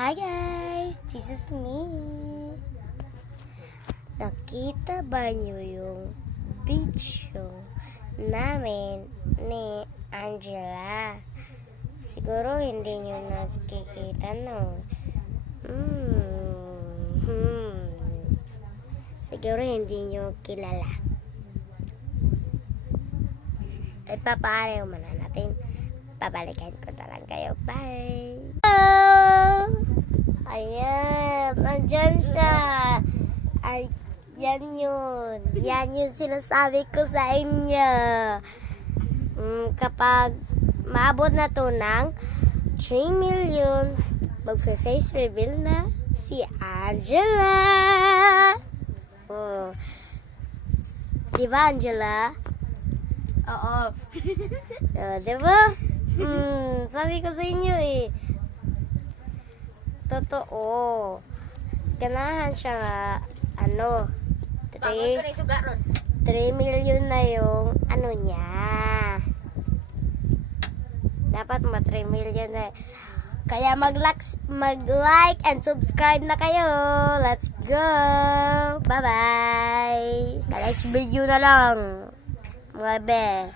Hi guys, this is me. Nakita ba niyo yung video namin ni Angela? Siguro hindi niyo nakikita, no? Siguro hindi niyo kilala. Ay, papareho man natin. Babalikan ko na lang kayo. Bye! Hello! Ayan, nandyan siya. Ay, yan yun. Yan yung sinasabi ko sa inyo. Kapag maabot na to ng 3 million, mag-face reveal na si Angela. Oh. Diba, Angela? Oo. Diba? Sabi ko sa inyo eh. Totoo. Ganahan siya nga, Pagod ko na yung suga ron. 3 million na yung niya. Dapat 3 million na. Kaya mag-like and subscribe na kayo. Let's go. Bye-bye. Sa next video na lang. Mga be.